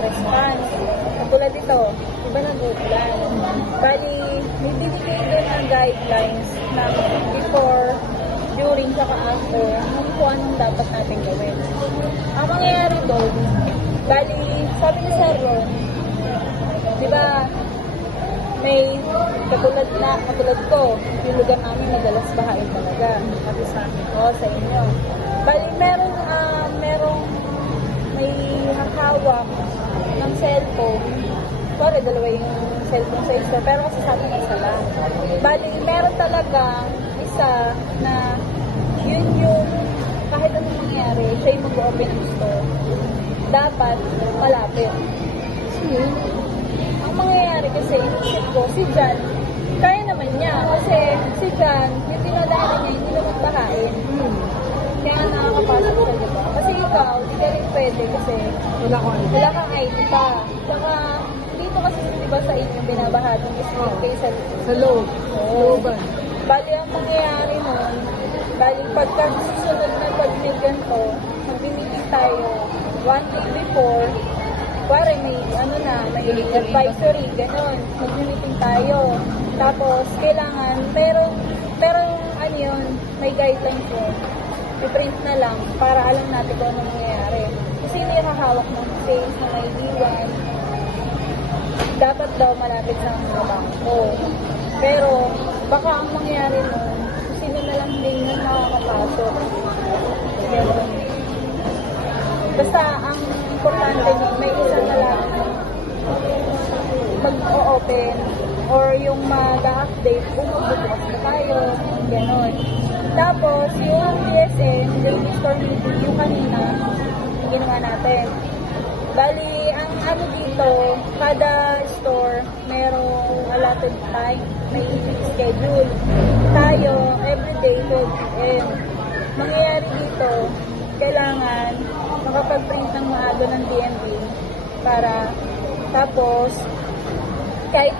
express fans. Katulad ito, iba nag-uulan. Bali, may bibigay doon ang guidelines na before, during, saka after, kung anong dapat natin gawin. Ang mangyayari doon, bali, sabi ni Sir Ron, di ba, may katulad ko, yung lugar namin madalas bahain talaga. Kasi sa amin ko, sa inyo. Bali, merong may hawak ng cellphone. Sorry, dalawa yung cellphone sa isa, pero kasi sa amin isa lang. Bali, meron talaga isa na yun yung kahit anong mangyari, siya yung mag-open ng store. Dapat malapit. Ang mangyayari kasi, inisip ko, si Jan, kaya naman niya. Kasi si Jan, yung tinadahan niya, hindi naman bahain. Kaya nakakapasok siya, diba? Kasi ikaw, di ka rin pwede kasi wala kang ID pa. Saka, dito kasi diba sa inyo, binabahatong is kayo sa loob. Looban. Bali, ang mangyayari nun, bali, pagka susunod na pag may ganito, mag-meeting tayo, 1 day before, pare, may may advisory, gano'n. Mag-meeting tayo. Tapos, kailangan, pero ano yun, may guidelines yun. I-print na lang para alam natin kung ano mangyayari. Kasi hindi hahawak ng space na may iwan. Dapat daw malapit sa mga bangko. Pero, baka ang mangyayari nun, sino na lang din yung nakakapasok. Gano'n. Basta, ang importante nun, may isa na lang mag-o-open or yung mag-update kung magbubukas na tayo, gano'n. Tapos, yung PSN, yung store meeting, yung kanina, yung ginawa natin. Bali, ang ano dito, kada store, merong allotted time, may schedule. Tayo, everyday, 12 p.m. Mangyayari dito, kailangan makapag-print ng maaga ng DMV para tapos kahit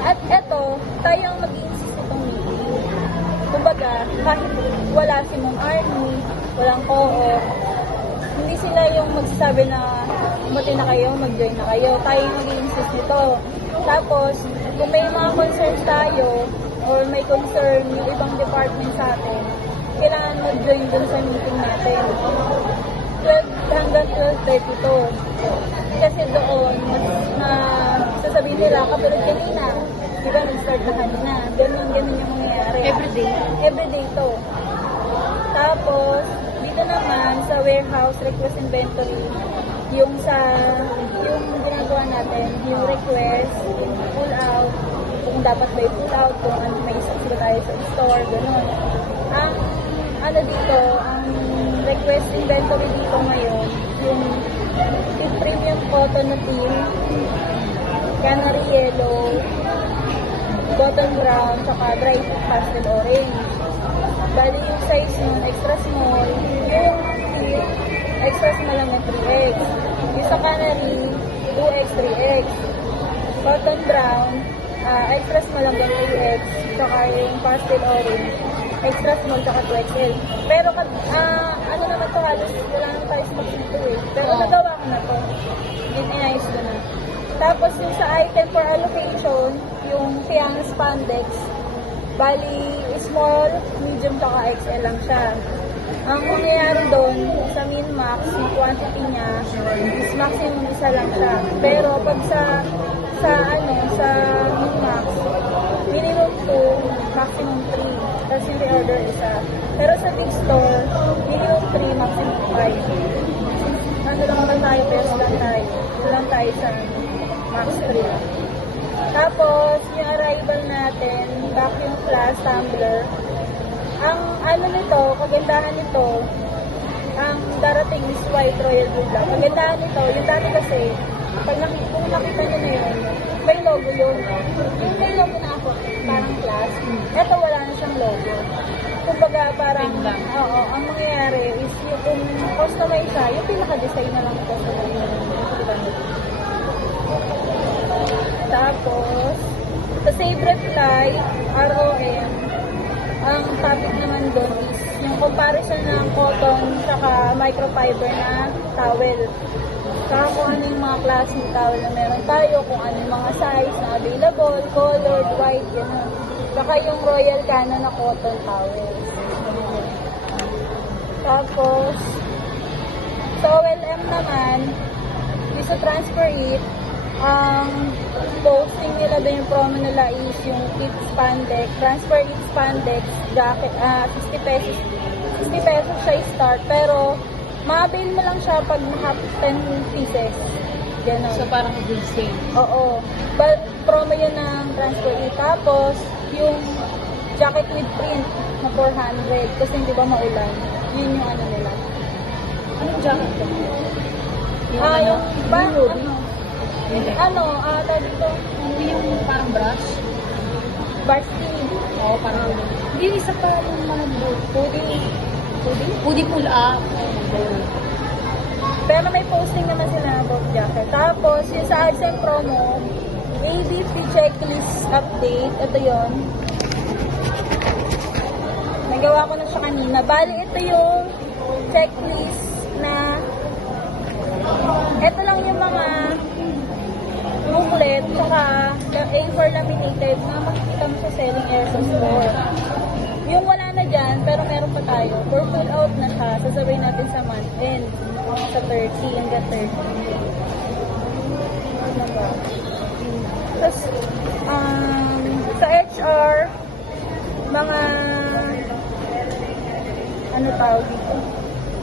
at eto tayo ang mag-i-insist itong meeting. Kumbaga, kahit wala si Mong Arnie, walang co-op, hindi sila yung magsasabi na umati na kayo, mag-join na kayo. Tayo yung mag-i-insist nito. Tapos, kung may mga concerns tayo or may concern yung ibang department sa atin, kailangan mag-join dun sa meeting natin. 12 hanggang 12:30 to. Kasi doon, sasabihin nila, katulad kanina, di ba nag-start na kanina, ganun yung mangyayari. Everyday to. Tapos, dito naman, sa warehouse, request inventory, yung ginagawa natin, yung request, yung pull out, kung dapat may pull out, kung ano may sila tayo sa store, ganun. Ang ang request inventory dito ngayon, yung premium cotton na team, canary yellow, cotton brown, saka dry pastel orange. Bali yung size nun, extra small, yung team, extra small lang yung 3X. Yung sa canary, 2X, 3X. Cotton brown, extra small lang yung 3X, saka yung pastel orange, extra small saka 2XL. Pero ano naman to, halos wala naman tayo sa dito eh. Pero nagawa ko na to. Inayos ko na. Tapos yung sa item for allocation, yung Tiang Spandex, bali small, medium saka XL lang siya. Ang mangyayari doon sa min-max, yung quantity niya is maximum isa lang siya. Pero pag sa min-max, minimum 2, maximum 3. Tapos yung reorder isa. Pero sa big store, minimum 3, maximum 5. Ano lang naman tayo, pero lang tayo. Lang tayo sa max 3. Tapos, yung arrival natin, vacuum flask, tumbler. Ang nito, kagandahan nito, ang darating is white royal blue black. Kagandahan nito, yung dati kasi, kung nakita nyo na yun, may logo yun. Yung may logo na ako, parang class. Ito wala na siyang logo. Kumbaga parang, ang mangyayari is yung kung customize siya, yung pinaka-design na lang yung customize. Tapos, sa Save Reply, ROM, ang topic naman doon is yung comparison ng cotton saka microfiber na towel. Saka kung ano yung mga klaseng towel na meron tayo, kung ano yung mga size na available, colored, white, gano'n. Saka yung Royal Canin na cotton towels. Tapos, sa OLM naman, yung sa Transfer It, ang posting nila doon, yung promo nila is yung It Spandex, Transfer It Spandex jacket, 60 pesos. 60 pesos siya start, pero ma-avail mo lang siya pag naka 10 pieces. Ganon. So, parang good sale. Oo. Promo yun ng Transfer It. Tapos, yung jacket with print na 400 kasi hindi ba maulan. Yun yung ano nila. Anong jacket ba? Yung Hindi. tawag dito, Hindi yung parang brush? varsity. Oo, parang hindi, isa pa yung mga Hoodie. Hoodie pull up. Pero may posting naman sila ng both jacket. Tapos, yung sa AdSense promo, ABP checklist update. Ito yon. Nagawa ko na siya kanina. Bali, ito yung checklist na ito lang yung mga booklet tsaka the A4 laminated na makikita mo sa selling area sa store. Yung wala na dyan, pero meron pa tayo. For full out na siya, sasabay natin sa month end. Sa 30, hanggang 30. Ano ba? Tapos, sa HR, mga ano tawag dito?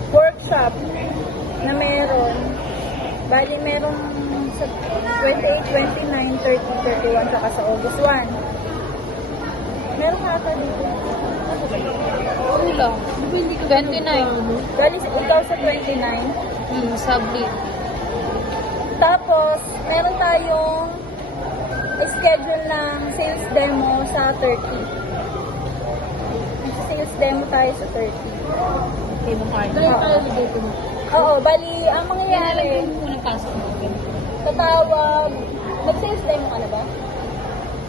Workshop na meron. Bali, merong sa 28, 29, 30, 31, saka sa August 1. Meron ka ata dito. Ano ba yun? Ano lang? Di ba hindi ka 29? Bali, ikaw sa 29. Submit. Tapos, meron tayong schedule ng sales demo sa 30. Sales demo tayo sa 30. Okay mo tayo. Oo, bali, ang mangyayari, Ilalagay mo muna customer. tatawag, nag-sales demo ka na ba?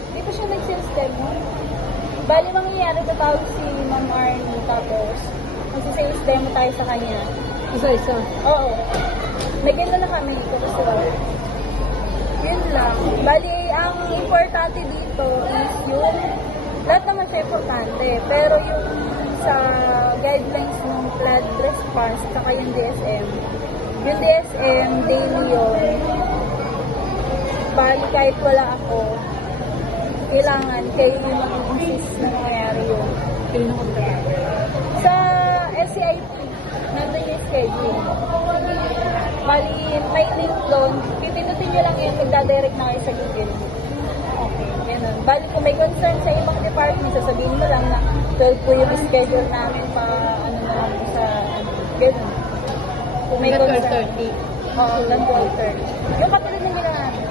Hindi pa siya nag-sales demo. Bali, mangyayari, tatawag si Ma'am Arnie, tapos, mag-sales demo tayo sa kanya. Isa-isa. Oo. May ganda na kami ito kasi yun lang. Bali, ang importante dito is yung lahat naman siya importante. Pero yung sa guidelines ng flood response saka yung DSM daily yun. Bali, kahit wala ako, kailangan kayo yung mag-insist na nangyayari yun. Kailan ko ba? Sa SCIP, nandun yung schedule. Bali, may link doon. Pipindutin nyo lang yun, magdadirect na kayo sa Google. Okay, ganun. Bali, kung may concern sa ibang department, sasabihin mo lang na 12 po yung schedule namin pa, ano na lang po sa, ganun. Kung may concern. 30. Oo, ng 12:30. Yung katulad ng ginawa namin.